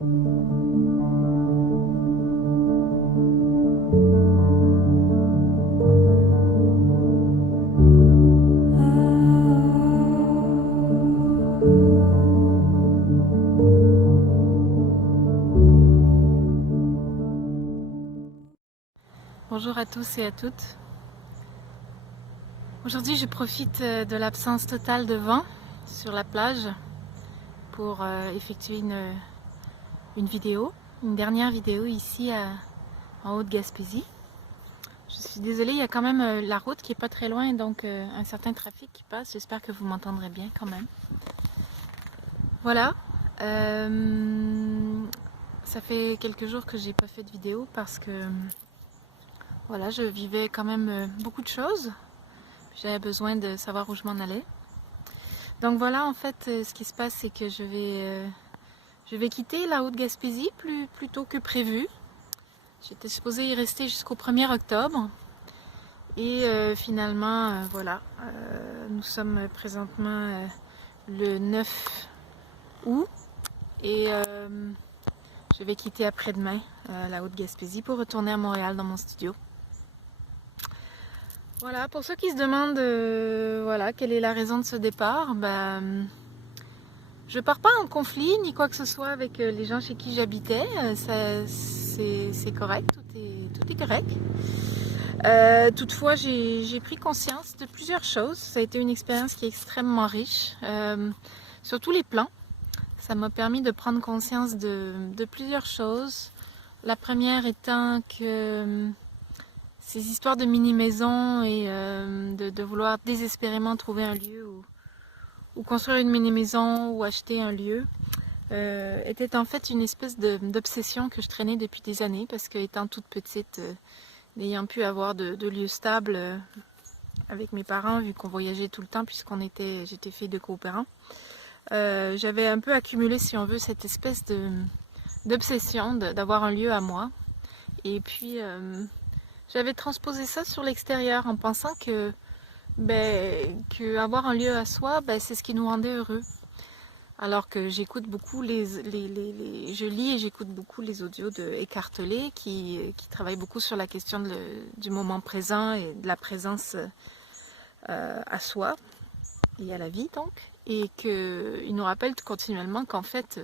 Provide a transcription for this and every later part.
Bonjour à tous et à toutes. Aujourd'hui, je profite de l'absence totale de vent sur la plage pour effectuer une vidéo, une dernière vidéo ici en Haute-Gaspésie. Je suis désolée, il y a quand même la route qui est pas très loin, donc un certain trafic qui passe. J'espère que vous m'entendrez bien quand même. Voilà. Ça fait quelques jours que j'ai pas fait de vidéo parce que voilà, je vivais quand même beaucoup de choses. J'avais besoin de savoir où je m'en allais. Donc voilà, en fait, ce qui se passe, c'est que je vais quitter la Haute-Gaspésie plus tôt que prévu. J'étais supposée y rester jusqu'au 1er octobre. Et finalement, voilà, nous sommes présentement le 9 août. Et je vais quitter après-demain la Haute-Gaspésie pour retourner à Montréal dans mon studio. Voilà, pour ceux qui se demandent voilà, quelle est la raison de ce départ, je pars pas en conflit ni quoi que ce soit avec les gens chez qui j'habitais. C'est correct, tout est correct. Toutefois, j'ai pris conscience de plusieurs choses. Ça a été une expérience qui est extrêmement riche, sur tous les plans. Ça m'a permis de prendre conscience de plusieurs choses. La première étant que ces histoires de mini-maison et de vouloir désespérément trouver un lieu ou construire une mini-maison ou acheter un lieu était en fait une espèce d'obsession que je traînais depuis des années parce que étant toute petite, n'ayant pu avoir de lieu stable avec mes parents vu qu'on voyageait tout le temps j'étais fille de coopérants, j'avais un peu accumulé, si on veut, cette espèce d'obsession d'avoir un lieu à moi. Et puis j'avais transposé ça sur l'extérieur en pensant que avoir un lieu à soi, c'est ce qui nous rendait heureux. Alors que j'écoute beaucoup je lis et j'écoute beaucoup les audios de Eckhart Tolle qui travaille beaucoup sur la question du moment présent et de la présence à soi et à la vie donc. Et qu'il nous rappelle continuellement qu'en fait,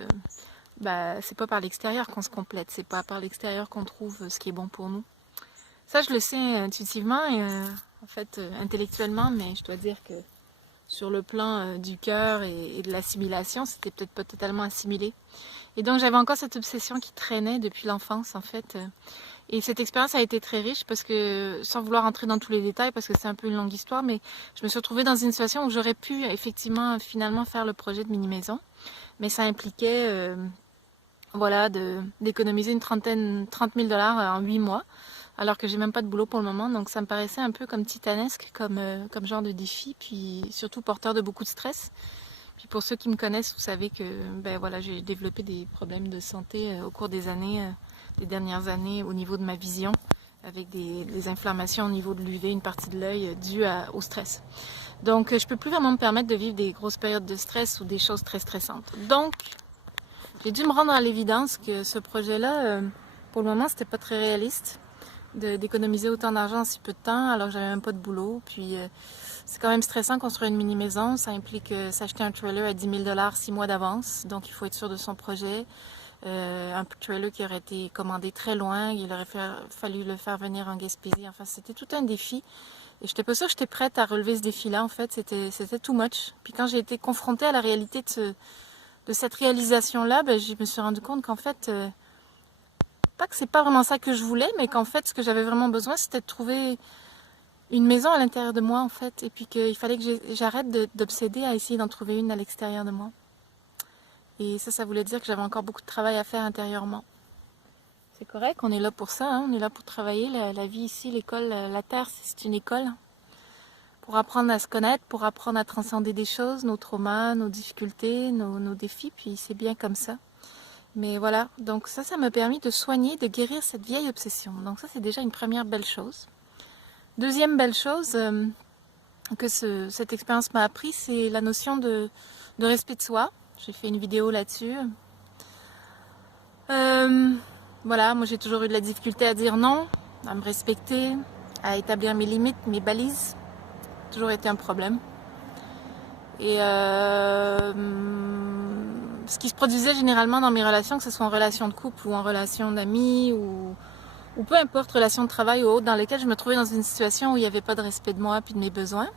c'est pas par l'extérieur qu'on se complète, c'est pas par l'extérieur qu'on trouve ce qui est bon pour nous. Ça, je le sais intuitivement et en fait intellectuellement, mais je dois dire que sur le plan du cœur et de l'assimilation, c'était peut-être pas totalement assimilé. Et donc j'avais encore cette obsession qui traînait depuis l'enfance en fait. Et cette expérience a été très riche parce que, sans vouloir entrer dans tous les détails, parce que c'est un peu une longue histoire, mais je me suis retrouvée dans une situation où j'aurais pu effectivement finalement faire le projet de mini-maison. Mais ça impliquait voilà, d'économiser 30 000 $ en 8 mois, alors que j'ai même pas de boulot pour le moment, donc ça me paraissait un peu comme titanesque, comme genre de défi, puis surtout porteur de beaucoup de stress. Puis pour ceux qui me connaissent, vous savez que voilà, j'ai développé des problèmes de santé au cours des années, des dernières années, au niveau de ma vision, avec des inflammations au niveau de l'UV, une partie de l'œil due au stress. Donc je peux plus vraiment me permettre de vivre des grosses périodes de stress ou des choses très stressantes. Donc j'ai dû me rendre à l'évidence que ce projet-là, pour le moment, c'était pas très réaliste d'économiser autant d'argent en si peu de temps, alors que j'avais même pas de boulot. Puis c'est quand même stressant construire une mini-maison. Ça implique s'acheter un trailer à 10 000 $ 6 mois d'avance. Donc il faut être sûr de son projet. Un trailer qui aurait été commandé très loin. Il aurait fallu le faire venir en Gaspésie. Enfin, c'était tout un défi. Et j'étais pas sûre que j'étais prête à relever ce défi-là. En fait, c'était too much. Puis quand j'ai été confrontée à la réalité de cette réalisation-là, je me suis rendu compte qu'en fait, pas que c'est pas vraiment ça que je voulais, mais qu'en fait, ce que j'avais vraiment besoin, c'était de trouver une maison à l'intérieur de moi, en fait, et puis qu'il fallait que j'arrête d'obséder à essayer d'en trouver une à l'extérieur de moi. Et ça voulait dire que j'avais encore beaucoup de travail à faire intérieurement. C'est correct, on est là pour ça, hein, on est là pour travailler. La vie ici, l'école, la terre, c'est une école. Pour apprendre à se connaître, pour apprendre à transcender des choses, nos traumas, nos difficultés, nos défis, puis c'est bien comme ça. Mais voilà, donc ça m'a permis de soigner, de guérir cette vieille obsession. Donc ça, c'est déjà une première belle chose. Deuxième belle chose que cette expérience m'a appris, c'est la notion de respect de soi. J'ai fait une vidéo là-dessus. Voilà, moi j'ai toujours eu de la difficulté à dire non, à me respecter, à établir mes limites, mes balises. Toujours été un problème. Et ce qui se produisait généralement dans mes relations, que ce soit en relation de couple ou en relation d'amis ou peu importe, relation de travail ou autre, dans lesquelles je me trouvais dans une situation où il n'y avait pas de respect de moi puis de mes besoins,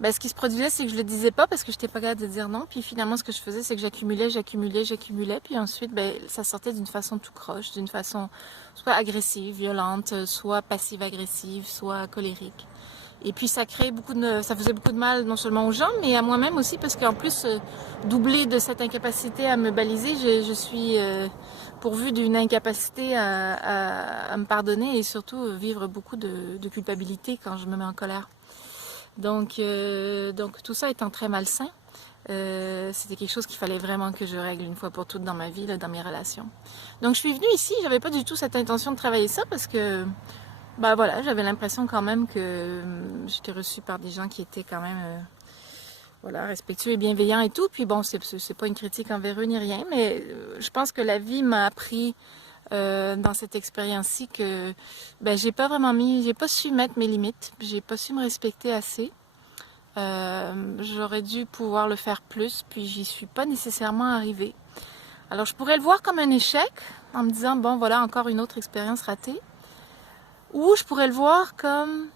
ben, ce qui se produisait, c'est que je le disais pas parce que je n'étais pas capable de dire non. Puis finalement, ce que je faisais, c'est que j'accumulais. Puis ensuite, ben, ça sortait d'une façon tout croche, d'une façon soit agressive, violente, soit passive-agressive, soit colérique. Et puis ça ça faisait beaucoup de mal non seulement aux gens, mais à moi-même aussi, parce qu'en plus, doublé de cette incapacité à me baliser, je suis pourvue d'une incapacité à me pardonner et surtout vivre beaucoup de culpabilité quand je me mets en colère. Donc tout ça étant très malsain, c'était quelque chose qu'il fallait vraiment que je règle une fois pour toutes dans ma vie, là, dans mes relations. Donc je suis venue ici, j'avais pas du tout cette intention de travailler ça parce que bah voilà, j'avais l'impression quand même que j'étais reçue par des gens qui étaient quand même voilà, respectueux et bienveillants et tout. Puis bon, c'est pas une critique envers eux ni rien, mais je pense que la vie m'a appris dans cette expérience-ci que ben, j'ai pas su mettre mes limites, j'ai pas su me respecter assez. J'aurais dû pouvoir le faire plus, puis j'y suis pas nécessairement arrivée. Alors je pourrais le voir comme un échec, en me disant bon voilà encore une autre expérience ratée, ou je pourrais le voir comme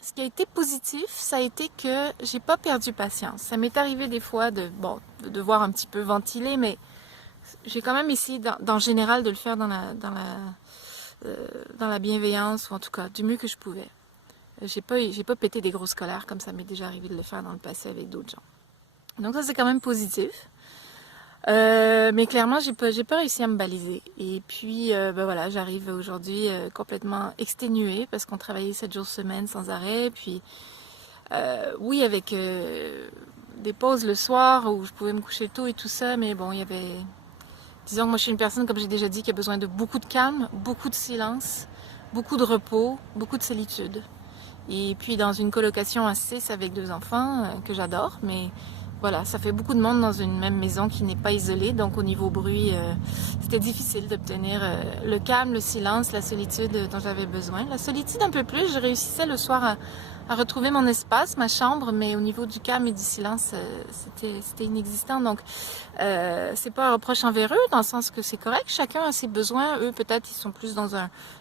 ce qui a été positif, ça a été que j'ai pas perdu patience. Ça m'est arrivé des fois de devoir un petit peu ventiler, mais j'ai quand même essayé dans général de le faire dans la bienveillance, ou en tout cas du mieux que je pouvais. J'ai pas pété des grosses colères comme ça m'est déjà arrivé de le faire dans le passé avec d'autres gens. Donc ça c'est quand même positif. Mais clairement j'ai pas réussi à me baliser. Et puis ben voilà, j'arrive aujourd'hui complètement exténuée parce qu'on travaillait 7 jours semaine sans arrêt. Puis oui, avec des pauses le soir où je pouvais me coucher tôt et tout ça, mais bon, il y avait... Disons que moi je suis une personne, comme j'ai déjà dit, qui a besoin de beaucoup de calme, beaucoup de silence, beaucoup de repos, beaucoup de solitude. Et puis dans une colocation à 6 avec 2 enfants, que j'adore, mais voilà, ça fait beaucoup de monde dans une même maison qui n'est pas isolée, donc au niveau bruit, c'était difficile d'obtenir le calme, le silence, la solitude dont j'avais besoin. La solitude un peu plus, je réussissais le soir à retrouver mon espace, ma chambre, mais au niveau du calme et du silence, c'était inexistant. Donc, c'est pas un reproche envers eux, dans le sens que c'est correct, chacun a ses besoins. Eux, peut-être, ils sont plus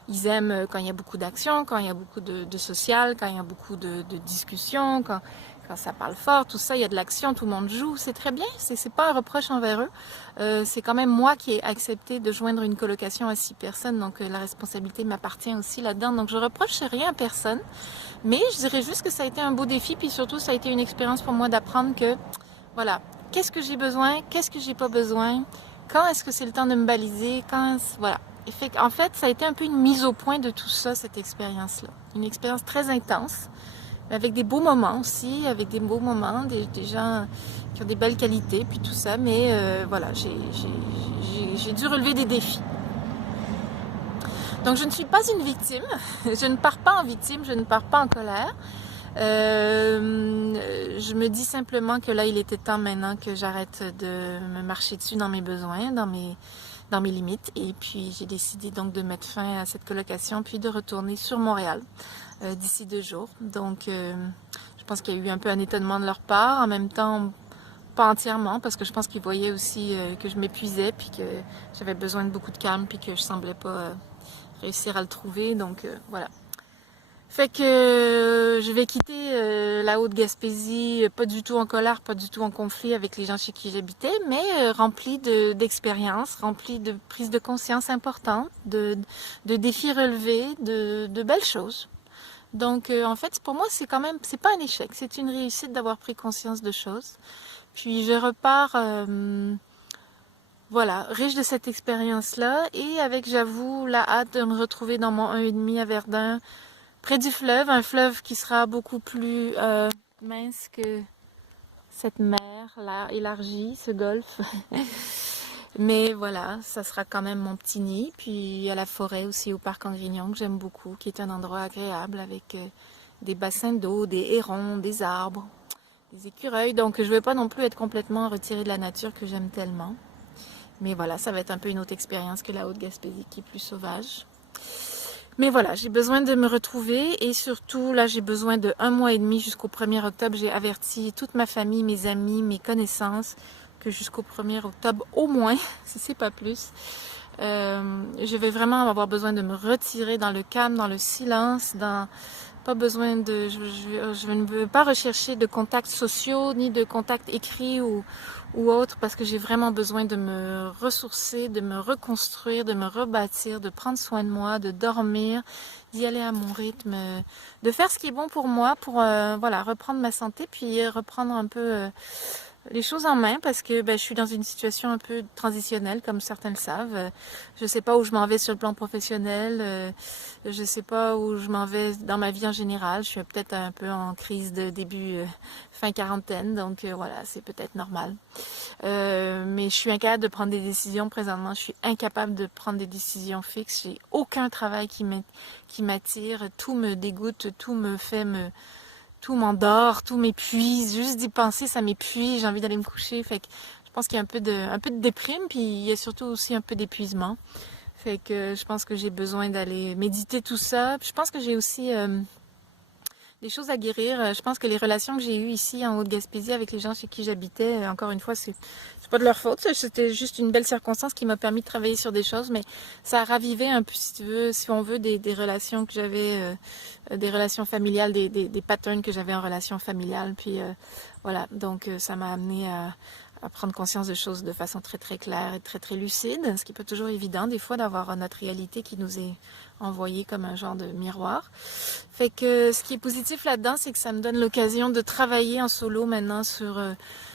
ils aiment quand il y a beaucoup d'action, quand il y a beaucoup de social, quand il y a beaucoup de discussions, quand ça parle fort, tout ça, il y a de l'action, tout le monde joue, c'est très bien, c'est pas un reproche envers eux. C'est quand même moi qui ai accepté de joindre une colocation à 6 personnes, donc la responsabilité m'appartient aussi là-dedans. Donc je reproche rien à personne, mais je dirais juste que ça a été un beau défi, puis surtout ça a été une expérience pour moi d'apprendre que, voilà, qu'est-ce que j'ai besoin, qu'est-ce que j'ai pas besoin, quand est-ce que c'est le temps de me baliser, voilà. En fait, ça a été un peu une mise au point de tout ça, cette expérience-là. Une expérience très intense, avec des beaux moments aussi, avec des beaux moments, des gens qui ont des belles qualités, puis tout ça, mais voilà, j'ai dû relever des défis. Donc je ne suis pas une victime, je ne pars pas en victime, je ne pars pas en colère. Je me dis simplement que là, il était temps maintenant que j'arrête de me marcher dessus dans mes besoins, dans mes limites. Et puis, j'ai décidé donc de mettre fin à cette colocation, puis de retourner sur Montréal d'ici 2 jours. Donc, je pense qu'il y a eu un peu un étonnement de leur part. En même temps, pas entièrement, parce que je pense qu'ils voyaient aussi que je m'épuisais, puis que j'avais besoin de beaucoup de calme, puis que je semblais pas réussir à le trouver. Donc, voilà. Fait que je vais quitter la Haute-Gaspésie, pas du tout en colère, pas du tout en conflit avec les gens chez qui j'habitais, mais remplie d'expériences, remplie de prises de conscience importantes, de défis relevés, de belles choses. Donc en fait, pour moi, c'est pas un échec, c'est une réussite d'avoir pris conscience de choses. Puis je repars, voilà, riche de cette expérience-là et avec, j'avoue, la hâte de me retrouver dans mon 1,5 à Verdun, près du fleuve, un fleuve qui sera beaucoup plus mince que cette mer là, élargie, ce golfe. Mais voilà, ça sera quand même mon petit nid. Puis il y a la forêt aussi au parc Angrignon que j'aime beaucoup, qui est un endroit agréable avec des bassins d'eau, des hérons, des arbres, des écureuils. Donc je ne vais pas non plus être complètement retirée de la nature que j'aime tellement. Mais voilà, ça va être un peu une autre expérience que la Haute-Gaspésie qui est plus sauvage. Mais voilà, j'ai besoin de me retrouver et surtout, là, j'ai besoin de 1 mois et demi jusqu'au 1er octobre. J'ai averti toute ma famille, mes amis, mes connaissances que jusqu'au 1er octobre, au moins, si c'est pas plus, je vais vraiment avoir besoin de me retirer dans le calme, dans le silence, pas besoin de... Je ne veux pas rechercher de contacts sociaux, ni de contacts écrits ou autres, parce que j'ai vraiment besoin de me ressourcer, de me reconstruire, de me rebâtir, de prendre soin de moi, de dormir, d'y aller à mon rythme, de faire ce qui est bon pour moi, pour voilà, reprendre ma santé, puis reprendre un peu les choses en main, parce que je suis dans une situation un peu transitionnelle, comme certains le savent. Je sais pas où je m'en vais sur le plan professionnel, je sais pas où je m'en vais dans ma vie en général. Je suis peut-être un peu en crise de début, fin quarantaine, donc voilà, c'est peut-être normal. Mais je suis incapable de prendre des décisions présentement. Je suis incapable de prendre des décisions fixes. J'ai aucun travail qui m'attire. Tout me dégoûte, tout m'endort, tout m'épuise. Juste d'y penser, ça m'épuise. J'ai envie d'aller me coucher. Fait que je pense qu'il y a un peu de déprime, puis il y a surtout aussi un peu d'épuisement. Fait que je pense que j'ai besoin d'aller méditer tout ça. Puis je pense que j'ai aussi des choses à guérir. Je pense que les relations que j'ai eues ici en Haute-Gaspésie avec les gens chez qui j'habitais, encore une fois, c'est pas de leur faute. C'était juste une belle circonstance qui m'a permis de travailler sur des choses, mais ça a ravivé un peu, si tu veux, si on veut, des relations que j'avais, des relations familiales, des patterns que j'avais en relation familiale. Puis voilà, donc ça m'a amené à prendre conscience de choses de façon très très claire et très très lucide, ce qui n'est pas toujours évident des fois d'avoir notre réalité qui nous est envoyée comme un genre de miroir. Fait que ce qui est positif là-dedans, c'est que ça me donne l'occasion de travailler en solo maintenant sur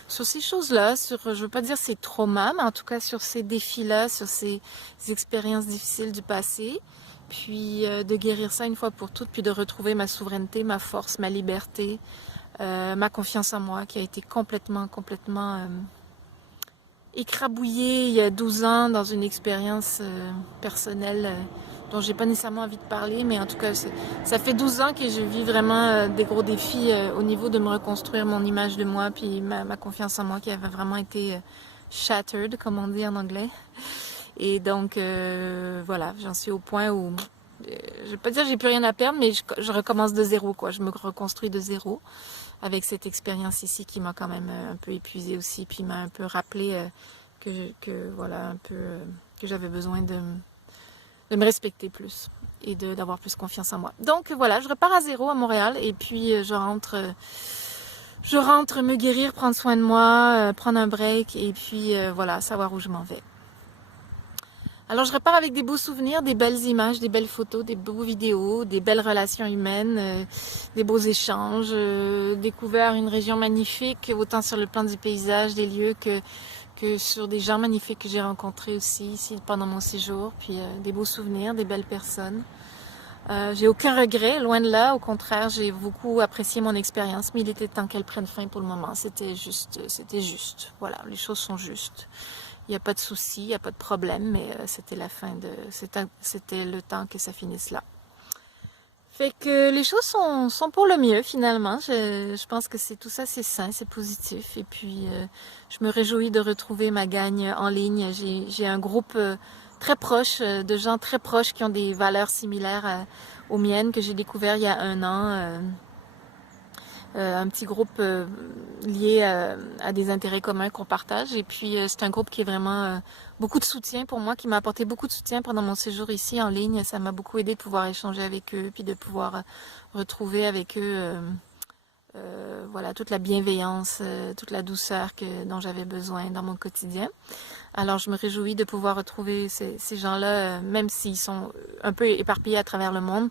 ces choses-là, je veux pas dire ces traumas, mais en tout cas sur ces défis-là, sur ces expériences difficiles du passé, puis de guérir ça une fois pour toutes, puis de retrouver ma souveraineté, ma force, ma liberté, ma confiance en moi qui a été complètement écrabouillée il y a 12 ans dans une expérience personnelle dont j'ai pas nécessairement envie de parler, mais en tout cas, ça fait 12 ans que je vis vraiment des gros défis au niveau de me reconstruire mon image de moi, puis ma confiance en moi qui avait vraiment été shattered, comme on dit en anglais. Et donc, voilà, j'en suis au point où, je vais pas dire que j'ai plus rien à perdre, mais je recommence de zéro, quoi. Je me reconstruis de zéro avec cette expérience ici qui m'a quand même un peu épuisée aussi, puis m'a un peu rappelé voilà, un peu, que j'avais besoin de me respecter plus et d'avoir plus confiance en moi. Donc voilà, je repars à zéro à Montréal et puis je rentre me guérir, prendre soin de moi, prendre un break et puis voilà, savoir où je m'en vais. Alors je repars avec des beaux souvenirs, des belles images, des belles photos, des beaux vidéos, des belles relations humaines, des beaux échanges, découvert une région magnifique, autant sur le plan du paysage, des lieux que sur des gens magnifiques que j'ai rencontrés aussi ici pendant mon séjour, puis des beaux souvenirs, des belles personnes. J'ai aucun regret, loin de là, au contraire, j'ai beaucoup apprécié mon expérience, mais il était temps qu'elle prenne fin pour le moment. C'était juste, voilà, les choses sont justes. Il n'y a pas de souci, il n'y a pas de problème, mais c'était c'était le temps que ça finisse là. Fait que les choses sont pour le mieux finalement. Je pense que tout ça, c'est sain, c'est positif. Et puis, je me réjouis de retrouver ma gang en ligne. J'ai un groupe très proche, de gens très proches qui ont des valeurs similaires aux miennes que j'ai découvert il y a 1 an. Un petit groupe lié à des intérêts communs qu'on partage. Et puis, c'est un groupe qui est vraiment beaucoup de soutien pour moi, qui m'a apporté beaucoup de soutien pendant mon séjour ici en ligne. Ça m'a beaucoup aidé de pouvoir échanger avec eux, puis de pouvoir retrouver avec eux voilà, toute la bienveillance, toute la douceur dont j'avais besoin dans mon quotidien. Alors, je me réjouis de pouvoir retrouver ces gens-là, même s'ils sont un peu éparpillés à travers le monde.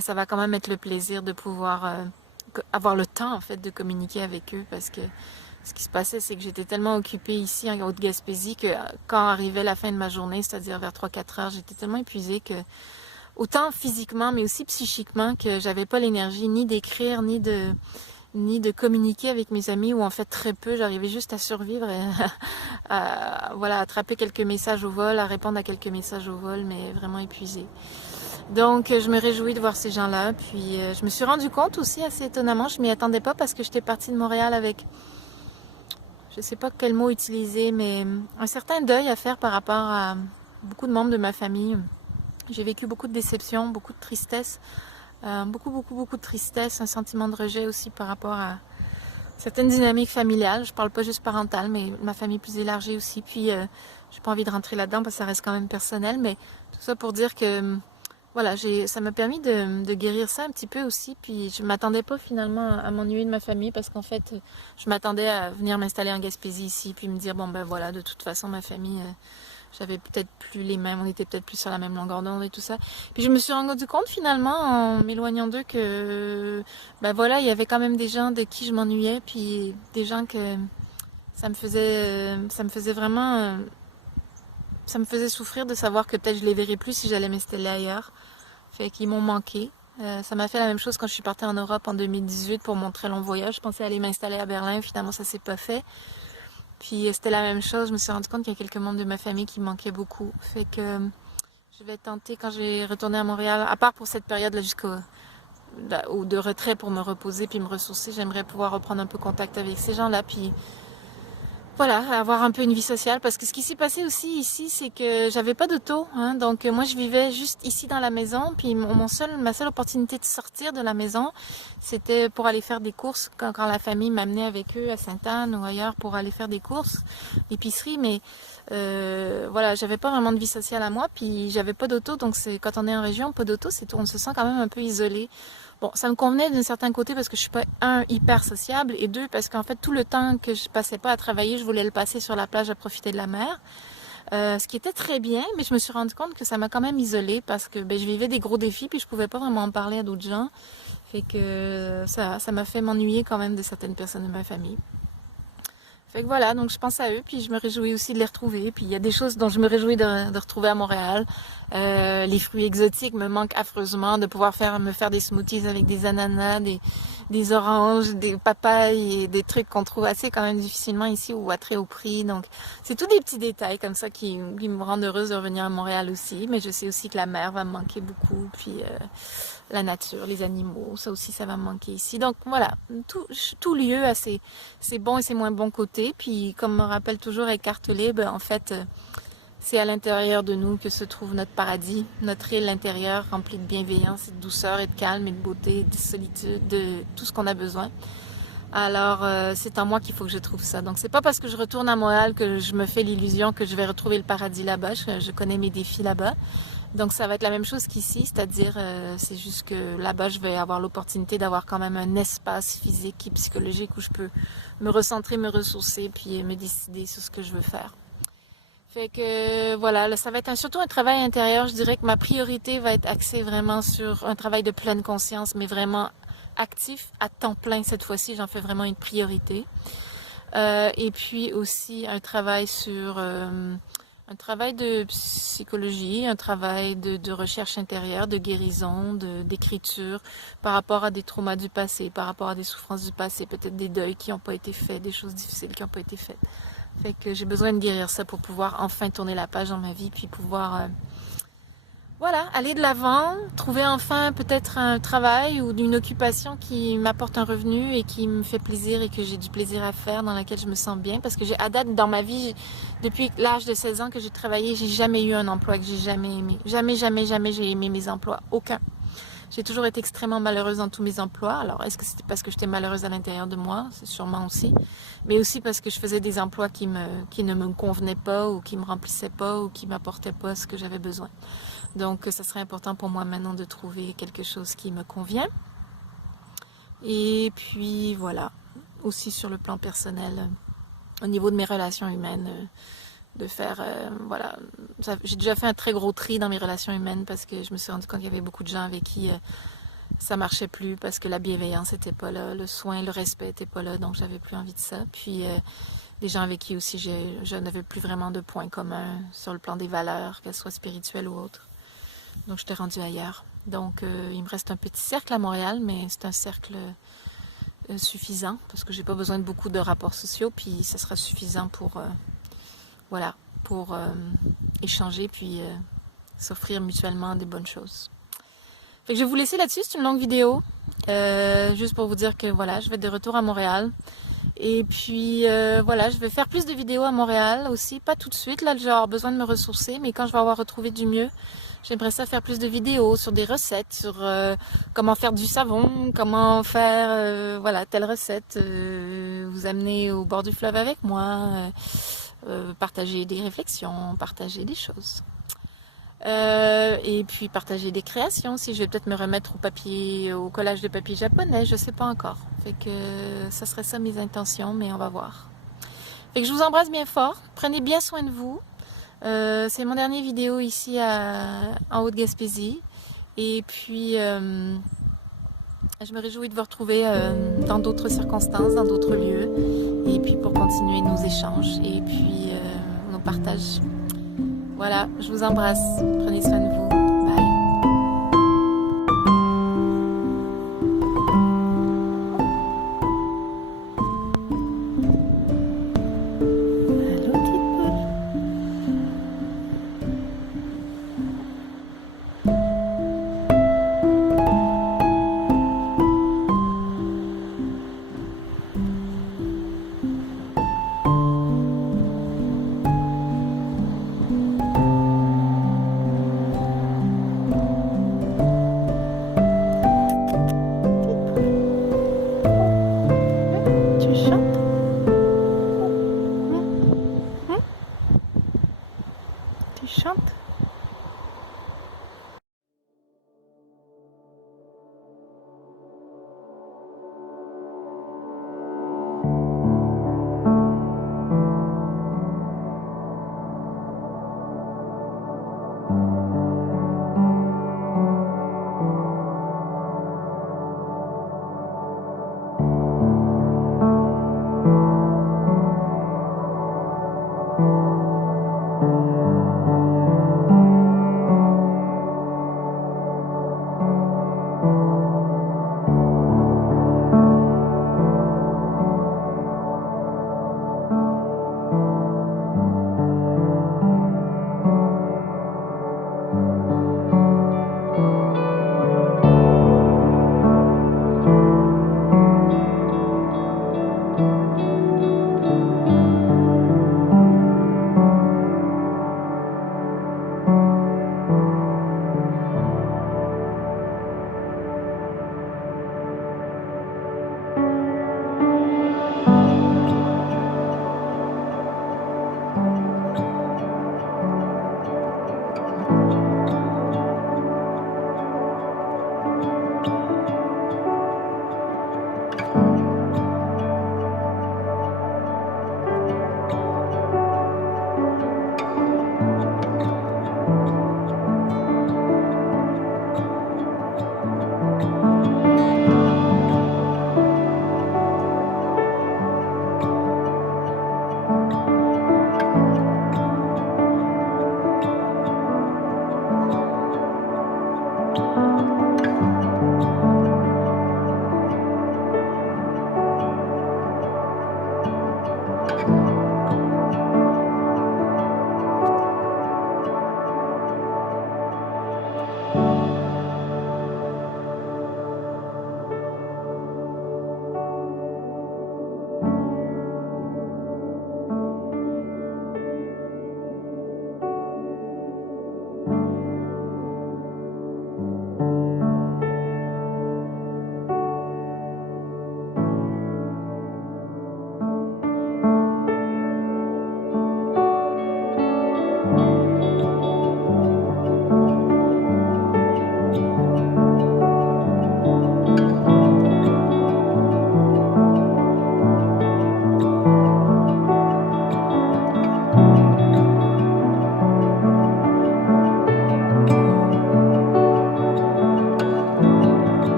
Ça va quand même être le plaisir de pouvoir avoir le temps en fait de communiquer avec eux, parce que ce qui se passait, c'est que j'étais tellement occupée ici en Haute-Gaspésie que quand arrivait la fin de ma journée, c'est-à-dire vers 3-4 heures, j'étais tellement épuisée que, autant physiquement mais aussi psychiquement, que j'avais pas l'énergie ni d'écrire ni de communiquer avec mes amis, ou en fait très peu. J'arrivais juste à survivre et voilà, attraper quelques messages au vol, à répondre à quelques messages au vol, mais vraiment épuisée. Donc, je me réjouis de voir ces gens-là. Puis, je me suis rendu compte aussi, assez étonnamment, je m'y attendais pas parce que j'étais partie de Montréal avec, je sais pas quel mot utiliser, mais un certain deuil à faire par rapport à beaucoup de membres de ma famille. J'ai vécu beaucoup de déceptions, beaucoup de tristesse, beaucoup de tristesse, un sentiment de rejet aussi par rapport à certaines dynamiques familiales. Je parle pas juste parentale, mais ma famille plus élargie aussi. Puis, j'ai pas envie de rentrer là-dedans parce que ça reste quand même personnel, mais tout ça pour dire que voilà, ça m'a permis de guérir ça un petit peu aussi. Puis, je m'attendais pas finalement à m'ennuyer de ma famille parce qu'en fait, je m'attendais à venir m'installer en Gaspésie ici, puis me dire bon ben voilà, de toute façon ma famille, j'avais peut-être plus les mêmes, on était peut-être plus sur la même longueur d'onde et tout ça. Puis je me suis rendu compte finalement en m'éloignant d'eux que ben voilà, il y avait quand même des gens de qui je m'ennuyais, puis des gens que ça me faisait vraiment, ça me faisait souffrir de savoir que peut-être je les verrais plus si j'allais m'installer ailleurs. Fait qu'ils m'ont manqué. Ça m'a fait la même chose quand je suis partie en Europe en 2018 pour mon très long voyage. Je pensais aller m'installer à Berlin, finalement ça s'est pas fait. Puis c'était la même chose, je me suis rendu compte qu'il y a quelques membres de ma famille qui me manquaient beaucoup. Fait que je vais tenter quand je vais retourner à Montréal, à part pour cette période-là ou de retrait pour me reposer puis me ressourcer, j'aimerais pouvoir reprendre un peu contact avec ces gens-là, puis voilà, avoir un peu une vie sociale. Parce que ce qui s'est passé aussi ici, c'est que j'avais pas d'auto, hein, donc moi je vivais juste ici dans la maison, puis ma seule opportunité de sortir de la maison, c'était pour aller faire des courses quand la famille m'amenait avec eux à Sainte-Anne ou ailleurs pour aller faire des courses, l'épicerie, mais voilà, j'avais pas vraiment de vie sociale à moi, puis j'avais pas d'auto, donc c'est quand on est en région, pas d'auto, on se sent quand même un peu isolé. Bon, ça me convenait d'un certain côté parce que je suis pas, un, hyper sociable, et deux, parce qu'en fait, tout le temps que je passais pas à travailler, je voulais le passer sur la plage à profiter de la mer. Ce qui était très bien, mais je me suis rendu compte que ça m'a quand même isolée parce que ben, je vivais des gros défis puis je pouvais pas vraiment en parler à d'autres gens. Fait que ça m'a fait m'ennuyer quand même de certaines personnes de ma famille. Fait que voilà, donc je pense à eux, puis je me réjouis aussi de les retrouver. Puis il y a des choses dont je me réjouis de retrouver à Montréal. Les fruits exotiques me manquent affreusement, de pouvoir me faire des smoothies avec des ananas, des oranges, des papayes et des trucs qu'on trouve assez quand même difficilement ici ou à très haut prix. Donc c'est tous des petits détails comme ça qui me rendent heureuse de revenir à Montréal aussi. Mais je sais aussi que la mer va me manquer beaucoup, puis la nature, les animaux, ça aussi ça va me manquer ici. Donc voilà, tout lieu a ses bons et ses moins bons côtés. Puis comme me rappelle toujours Eckhart Tolle, ben, en fait c'est à l'intérieur de nous que se trouve notre paradis, notre île intérieure remplie de bienveillance et de douceur et de calme et de beauté, de solitude, de tout ce qu'on a besoin. Alors c'est en moi qu'il faut que je trouve ça. Donc c'est pas parce que je retourne à Montréal que je me fais l'illusion que je vais retrouver le paradis là-bas. Je connais mes défis là-bas. Donc ça va être la même chose qu'ici, c'est-à-dire c'est juste que là-bas je vais avoir l'opportunité d'avoir quand même un espace physique et psychologique où je peux me recentrer, me ressourcer, puis me décider sur ce que je veux faire. Fait que voilà, là, ça va être surtout un travail intérieur. Je dirais que ma priorité va être axée vraiment sur un travail de pleine conscience, mais vraiment actif, à temps plein cette fois-ci. J'en fais vraiment une priorité. Et puis aussi un travail sur un travail de psychologie, un travail de recherche intérieure, de guérison, d'écriture par rapport à des traumas du passé, par rapport à des souffrances du passé, peut-être des deuils qui n'ont pas été faits, des choses difficiles qui n'ont pas été faites. Fait que j'ai besoin de guérir ça pour pouvoir enfin tourner la page dans ma vie, puis pouvoir voilà, aller de l'avant, trouver enfin peut-être un travail ou une occupation qui m'apporte un revenu et qui me fait plaisir et que j'ai du plaisir à faire, dans laquelle je me sens bien. Parce que à date, dans ma vie, depuis l'âge de 16 ans que j'ai travaillé, j'ai jamais eu un emploi que j'ai jamais aimé. Jamais j'ai aimé mes emplois. Aucun. J'ai toujours été extrêmement malheureuse dans tous mes emplois. Alors, est-ce que c'était parce que j'étais malheureuse à l'intérieur de moi? C'est sûrement aussi. Mais aussi parce que je faisais des emplois qui ne me convenaient pas ou qui me remplissaient pas ou qui m'apportaient pas ce que j'avais besoin. Donc, ça serait important pour moi maintenant de trouver quelque chose qui me convient. Et puis, voilà. Aussi sur le plan personnel, au niveau de mes relations humaines, de faire, voilà. J'ai déjà fait un très gros tri dans mes relations humaines parce que je me suis rendu compte qu'il y avait beaucoup de gens avec qui ça marchait plus parce que la bienveillance n'était pas là, le soin, le respect n'était pas là, donc j'avais plus envie de ça. Puis, des gens avec qui aussi je n'avais plus vraiment de points communs sur le plan des valeurs, qu'elles soient spirituelles ou autres. Donc, j'étais rendue ailleurs. Donc, il me reste un petit cercle à Montréal, mais c'est un cercle suffisant parce que j'ai pas besoin de beaucoup de rapports sociaux, puis ça sera suffisant pour, voilà, pour échanger puis s'offrir mutuellement des bonnes choses. Fait que je vais vous laisser là-dessus, c'est une longue vidéo, juste pour vous dire que voilà, je vais être de retour à Montréal. Et puis voilà, je vais faire plus de vidéos à Montréal aussi, pas tout de suite, là j'ai avoir besoin de me ressourcer, mais quand je vais avoir retrouvé du mieux, j'aimerais ça faire plus de vidéos sur des recettes, sur comment faire du savon, comment faire voilà telle recette, vous amener au bord du fleuve avec moi, partager des réflexions, partager des choses. Et puis partager des créations, si je vais peut-être me remettre au papier, au collage de papier japonais, je sais pas encore. Fait que ça serait ça mes intentions, mais on va voir. Fait que je vous embrasse bien fort, prenez bien soin de vous. C'est mon dernier vidéo ici en Haute-Gaspésie. Et puis je me réjouis de vous retrouver dans d'autres circonstances, dans d'autres lieux. Et puis pour continuer nos échanges et puis nos partages. Voilà, je vous embrasse. Prenez soin de vous. Bye. Allô, petite poule.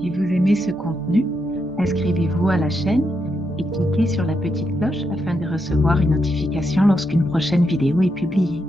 Si vous aimez ce contenu, inscrivez-vous à la chaîne et cliquez sur la petite cloche afin de recevoir une notification lorsqu'une prochaine vidéo est publiée.